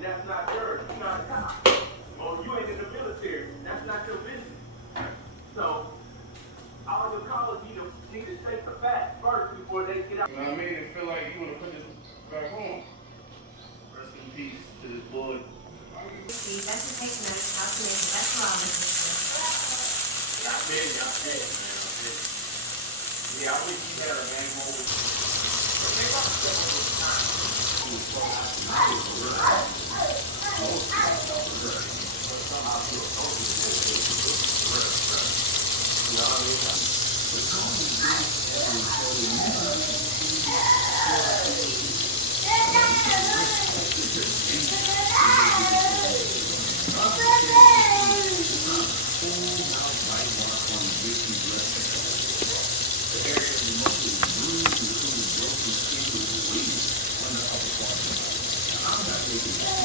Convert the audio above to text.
that's not yours. You're not a cop. Or you ain't in the military. That's not your business. So, all your callers need to take the facts first before they get out. You know what I mean? And feel like you want to put this back on. Rest in peace to this boy. See, that's to take notes, how to make that's what I'm looking for. I feel you, man. I feel you. Yeah, I wish you had a game over. But they got to step over the time. Okay.